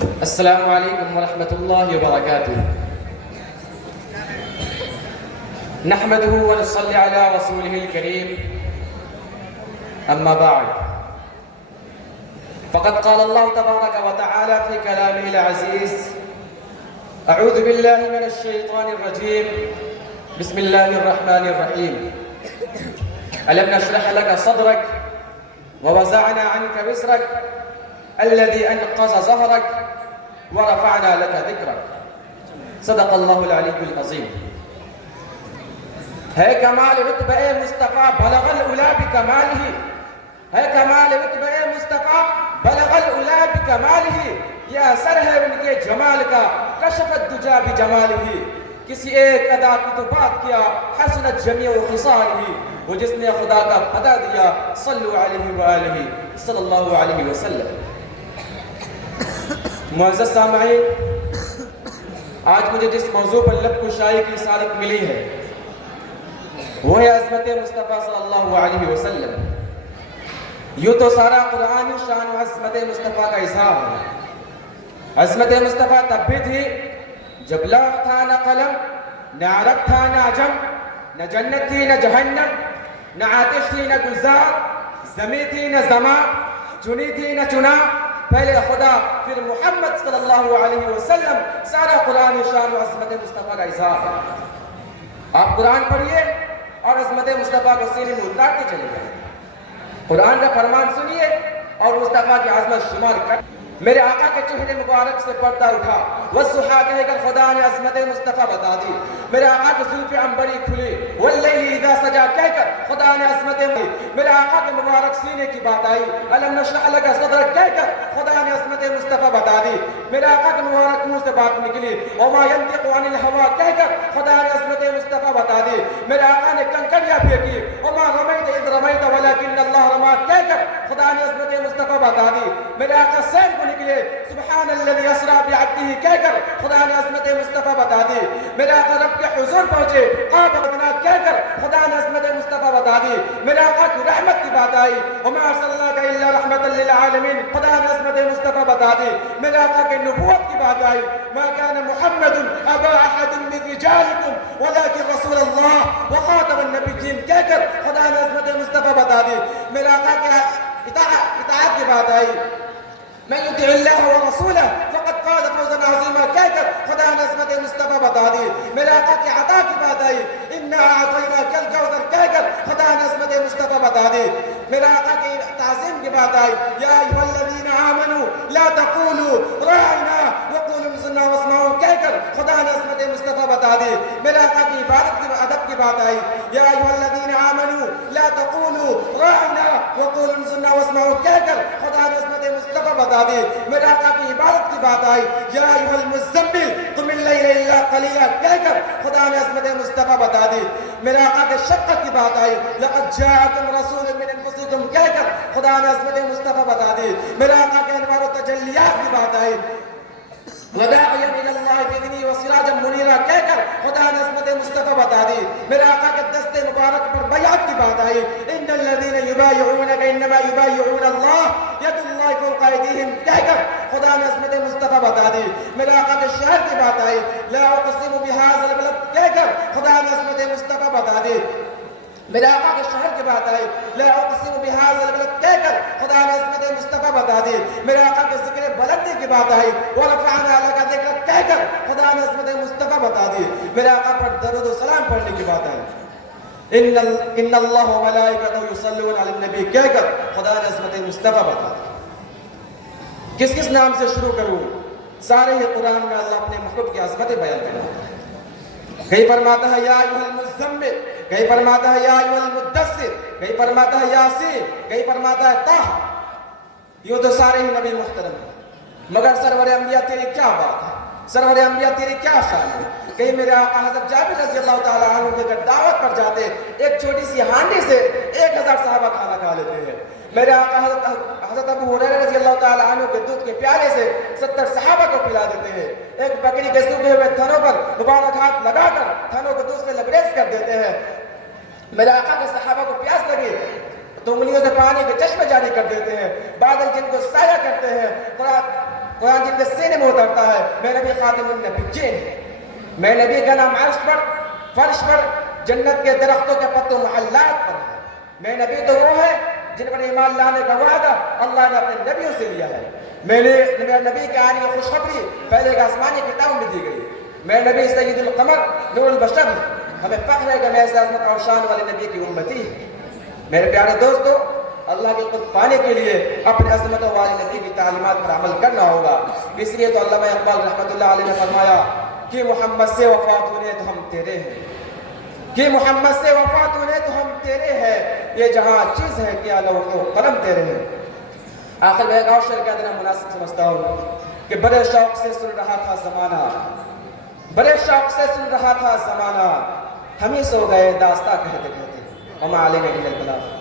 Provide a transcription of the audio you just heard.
السلام علیکم ورحمۃ اللہ وبرکاتہ نحمده ونصلي على رسوله الكريم اما بعد فقد قال الله تبارك وتعالى في كلامه العزيز اعوذ بالله من الشيطان الرجيم بسم الله الرحمن الرحيم ألم نشرح لك صدرك ووضعنا عنك وزرك الذي أنقض ظهرك ورفعنا لك ذكرك صدق الله العلي العظيم ہے کمال رتبہ مصطفیٰ بلغ العلا بکمالہ ہے کمال رتبہ مصطفیٰ بلغ العلا بکمالہ یہ اثر ہے ان کے جمال کا کشف الدجا بجمالہ کسی ایک ادا کی تو بات کیا حسنت جمیع خصالہ وہ جس نے خدا کا پتہ دیا صلو علیہ وآلہ صلی اللہ علیہ وسلم معزز سامعین آج مجھے جس موضوع پر لب کشائی کی سعادت ملی ہے وہ ہے عظمت مصطفیٰ صلی اللہ علیہ وسلم یوں تو سارا قرآن شان و عظمت مصطفیٰ کا اظہار ہے عظمت مصطفیٰ تب بھی تھی جب لا تھا نہ قلم نہ عرب تھا نہ عجم نہ جنت تھی نہ جہنم نہ آتش تھی نہ گلزار زمین تھی نہ زمان چنی تھی نہ چنا پہلے خدا پھر محمد صلی اللہ علیہ وسلم سارا قرآن شان و عظمت مصطفیٰ کا اظہار ہے آپ قرآن پڑھیے اور عظمت مصطفیٰ کو سینے میں اتار کے چلے گئے قرآن کا فرمان سنیے اور مصطفیٰ کی عظمت شمار کر میرے آقا کے چہرے مبارک سے پردہ اٹھا والضحیٰ کہہ کر خدا نے عظمت مصطفیٰ بتا دی میرے آقا کے زلف عنبری کھلی واللیل اذا سجا کہہ کر خدا نے عظمت میرے آقا کے مبارک سینے کی بات آئی الم نشرح لک صدرک کہہ کر خدا نے عظمت مصطفیٰ بتا دی میرے آقا کے مبارک منہ سے بات نکلی وما ينطق عن الهوى کہہ کر خدا نے عظمت مصطفیٰ بتا دی میرے آقا نے کنکریاں پھینکی وما رمیت اذ رمیت ولکن اللہ رما کہہ کر خدا نے عظمت مصطفیٰ بتا دی میرے آقا سین کو نکلے سبحان الذي اسرا بعبده کہہ کر خدا نے عظمت مصطفیٰ بتا دی میرے آقا رب کے حضور پہنچے قاب ادنا کہہ کر خدا نے عظمت مصطفیٰ بتا دی میرے آقا کی رحمت کی بات آئی وما ارسلناک الا رحمتا للعالمین خدا نے عظمت مصطفیٰ بتا دی میرے آقا کی نبوت کی بات آئی ما كان محمد ابا احد من رجالکم ولكن رسول اللہ وخاتم النبیین کہہ کر خدا نے عظمت مصطفیٰ بتا دی میرے آقا کی اطاعت کی بات آئی من يطع الله ورسوله فقد فاز فوزا عظيما کہہ کر خدا نے عظمت مصطفیٰ بتا دی میرے آقا کی عطا کی بات آئی انا اعطیناک الکوثر کہہ کر خدا نے عظمت مصطفیٰ بتا دی میرے آقا کی تعظیم کی بات آئی یا ایھا الذین آمنوا لا تقولوا راعنا وقولوا انظرنا واسمعوا کہہ کر خدا نے عظمت مصطفیٰ بتا دی میرے آقا کی عبادت کی ادب کی بات آئی یا ایھا الذین آمنوا لا تقولوا راعنا وقولوا انظرنا واسمعوا کہہ کر خدا نے عظمت مصطفیٰ بتا دی میرے آقا کی عبادت کی بات آئی یا ایھا المزمل قم اللیل الا قلیلا کہہ کر خدا نے عظمت مصطفیٰ بتا دی میرے آقا کے شفقت کی بات آئی لقد جاءکم رسول من انفسکم کہہ کر خدا نے عظمت مصطفیٰ بتا دی میرے آقا کے انوار و تجلیات کی بات آئی وداعیا الی اللہ باذنہ وسراجا منیرا کہہ کر خدا نے عظمت مصطفیٰ بتا دی میرے آقا کے دست مبارک پر بیعت کی بات آئی ان الذین یبایعونک انما یبایعون اللہ ید اللہ فوق ایدیہم کہہ کر خدا نے عظمت مصطفیٰ بتا دی میرے آقا کے شہر کی بات آئی لا اقسم بہذا البلد کہہ کر خدا نے عظمت مصطفیٰ بتا دی میرے آقا کے شہر کی بات آئی لا اقسم بہذا البلد کہہ کر خدا نے عظمت مصطفیٰ بتا دی میرے آقا کے ذکر بلندی کی بات آئی ورفعنا لک ذکرک کہہ کر خدا نے عظمت مصطفیٰ بتا دی میرے آقا پر درود و سلام پڑھنے کی بات آئی ان اللہ و ملائکتہ یصلون علی النبی کہہ کر خدا نے عظمت مصطفیٰ بتا دی کس کس نام سے شروع کروں سارے ہی قرآن میں اللہ اپنے محبوب کی عظمت بیان کرتا ہے کہیں فرماتا ہے یا ایھا المزمل کہیں فرماتا ہے یا ایھا المدثر کہیں فرماتا ہے یاسین کہیں فرماتا ہے طہ یوں تو سارے ہی نبی محترم ہیں مگر سرور انبیاء تیری کیا بات ہے سرور انبیاء تیری کیا شان ہے کہیں میرے آقا حضرت جابر رضی اللہ تعالیٰ عنہ کے جب دعوت پر جاتے ایک چھوٹی سی ہانڈی سے 1000 صحابہ کھانا کھا لیتے ہیں میرے آقا حضرت ابو ہریرہ رضی اللہ تعالیٰ عنہ کے دودھ کے پیالے سے 70 صحابہ کو پلا دیتے ہیں ایک بکری کے سوکھے ہوئے تھنوں پر مبارک ہاتھ لگا کر تھنوں کو دودھ سے لبریز کر دیتے ہیں میرے آقا کے صحابہ کو پیاس لگی تو انگلیوں سے پانی کے چشمے جاری کر دیتے ہیں بادل جن کو سایہ کرتے ہیں قرآن جن کے سینے میں اترتا ہے میں نبی خاتم النبیین ہے، میں نبی کا نام عرش پر، فرش پر، جنت کے درختوں کے پتوں محلات پر ہے۔ میں نبی تو وہ ہے جن پر ایمان لانے کا وعدہ اللہ نے اپنے نبیوں سے لیا ہے۔ میرے نبی کے آنے کی خوشخبری پہلے کے آسمانی کتابوں میں دی گئی۔ میں نبی سید القمر نور البشر، ہمیں فخر ہے کہ میں اس عظمت اور شان والے نبی کی امتی ہے۔ میرے پیارے دوستو، اللہ کے قرب پانے کے لیے اپنے عظمت والے نبی کی تعلیمات پر عمل کرنا ہوگا۔ اس لیے تو علامہ اقبال رحمۃ اللہ علیہ نے فرمایا کہ محمد سے وفات ہونے تو ہم تیرے ہیں، کہ محمد سے وفات ہونے تو ہم تیرے ہیں، یہ جہاں چیز ہے کیا لوح و قلم تیرے ہیں۔ آخر میں ایک اور شعر کہہ دینا مناسب سمجھتا ہوں کہ بڑے شوق سے سن رہا تھا زمانہ، بڑے شوق سے سن رہا تھا زمانہ، ہم ہی سو گئے داستاں کہتے کہتے، وما علینا الا البلاغ۔